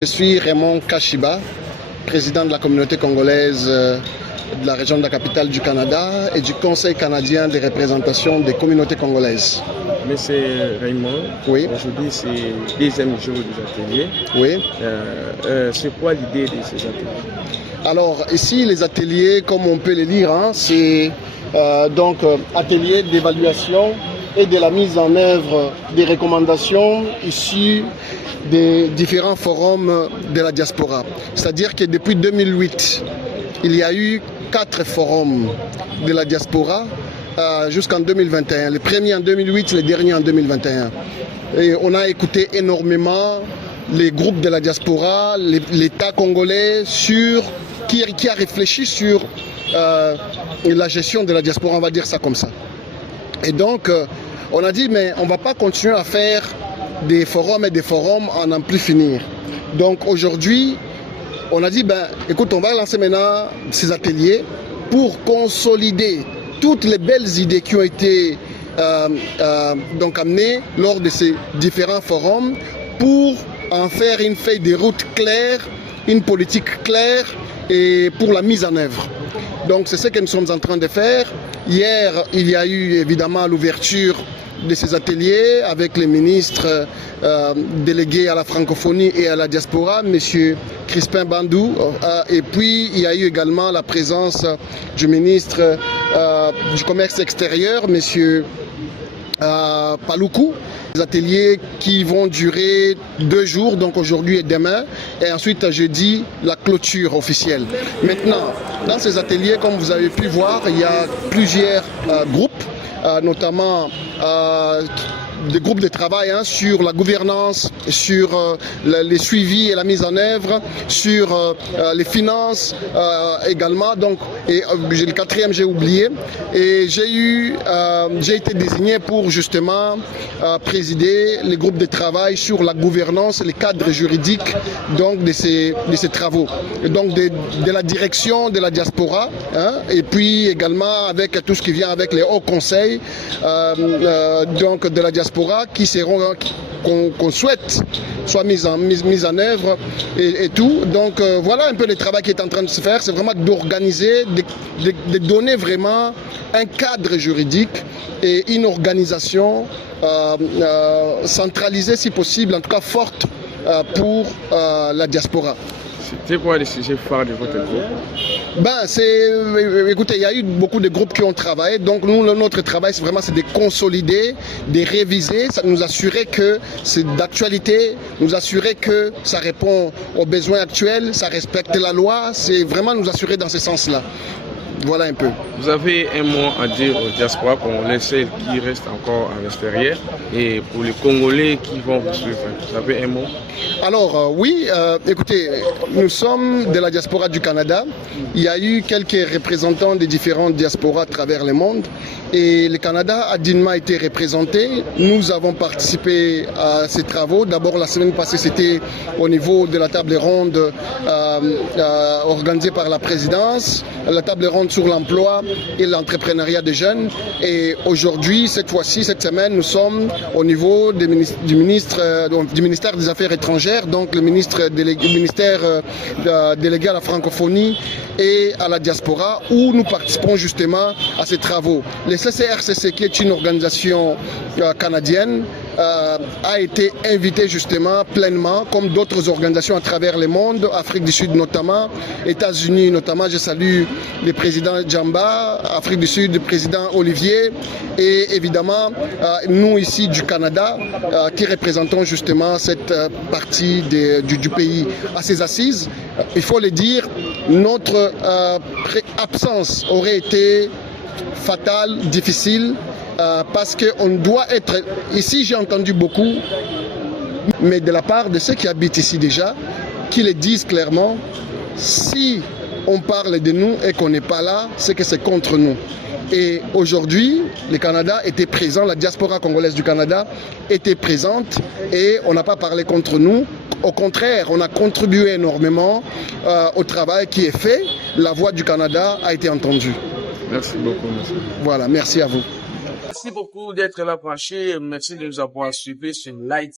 Je suis Raymond Kashiba, président de la communauté congolaise de la région de la capitale du Canada et du Conseil canadien des représentations des communautés congolaises. Monsieur Raymond, oui. Aujourd'hui c'est le deuxième jour des ateliers. Oui. C'est quoi l'idée de ces ateliers? Alors ici les ateliers, comme on peut les lire, c'est donc atelier d'évaluation et de la mise en œuvre des recommandations issues des différents forums de la diaspora. C'est-à-dire que depuis 2008, il y a eu 4 forums de la diaspora jusqu'en 2021. Le premier en 2008, le dernier en 2021. Et on a écouté énormément les groupes de la diaspora, l'État congolais, qui a réfléchi sur la gestion de la diaspora, on va dire ça comme ça. Et donc, on a dit, mais on ne va pas continuer à faire des forums et des forums à n'en plus finir. Donc aujourd'hui, on a dit, écoute, on va lancer maintenant ces ateliers pour consolider toutes les belles idées qui ont été donc amenées lors de ces différents forums pour en faire une feuille de route claire, une politique claire et pour la mise en œuvre. Donc c'est ce que nous sommes en train de faire. Hier, il y a eu évidemment l'ouverture de ces ateliers avec les ministres délégués à la francophonie et à la diaspora, M. Crispin Bandou. Et puis, il y a eu également la présence du ministre du Commerce extérieur, M. Paluku. Des ateliers qui vont durer 2 jours, donc aujourd'hui et demain, et ensuite jeudi, la clôture officielle. Maintenant, dans ces ateliers, comme vous avez pu voir, il y a plusieurs groupes, notamment des groupes de travail sur la gouvernance, sur les suivis et la mise en œuvre, sur les finances également. Donc, et le 4e, j'ai oublié. Et j'ai été désigné pour justement présider les groupes de travail sur la gouvernance et les cadres juridiques donc, de ces travaux. Et donc de la direction de la diaspora, et puis également avec tout ce qui vient avec les hauts conseils donc de la diaspora qui seront qu'on souhaite soit mise en œuvre et tout. Donc voilà un peu le travail qui est en train de se faire, c'est vraiment d'organiser, de donner vraiment un cadre juridique et une organisation centralisée si possible, en tout cas forte pour la diaspora. C'est quoi les sujets phares de votre groupe? Écoutez, il y a eu beaucoup de groupes qui ont travaillé. Donc nous, notre travail, c'est de consolider, de réviser, ça nous assurer que c'est d'actualité, nous assurer que ça répond aux besoins actuels, ça respecte la loi. C'est vraiment nous assurer dans ce sens-là. Voilà un peu. Vous avez un mot à dire aux diasporas congolais, celles qui restent encore à l'extérieur, et pour les Congolais qui vont vous suivre, vous avez un mot? Alors oui, écoutez, nous sommes de la diaspora du Canada. Il y a eu quelques représentants des différentes diasporas à travers le monde et le Canada a dignement été représenté. Nous avons participé à ces travaux. D'abord la semaine passée, c'était au niveau de la table ronde organisée par la présidence, la table ronde sur l'emploi et l'entrepreneuriat des jeunes. Et aujourd'hui, cette fois-ci, cette semaine, nous sommes au niveau du ministère des Affaires étrangères, donc le ministère délégué à la francophonie et à la diaspora, où nous participons justement à ces travaux. Le CCRCC, qui est une organisation canadienne, a été invité justement pleinement, comme d'autres organisations à travers le monde, Afrique du Sud notamment, États-Unis notamment. Je salue le président Djamba, Afrique du Sud, le président Olivier, et évidemment nous ici du Canada, qui représentons justement cette partie du pays à ses assises. Il faut le dire, notre absence aurait été fatale, difficile, parce qu'on doit être... Ici, j'ai entendu beaucoup, mais de la part de ceux qui habitent ici déjà, qui le disent clairement, si on parle de nous et qu'on n'est pas là, c'est que c'est contre nous. Et aujourd'hui, le Canada était présent, la diaspora congolaise du Canada était présente et on n'a pas parlé contre nous. Au contraire, on a contribué énormément au travail qui est fait. La voix du Canada a été entendue. Merci beaucoup, monsieur. Voilà, merci à vous. Merci beaucoup d'être là branché. Merci de nous avoir suivis sur Light.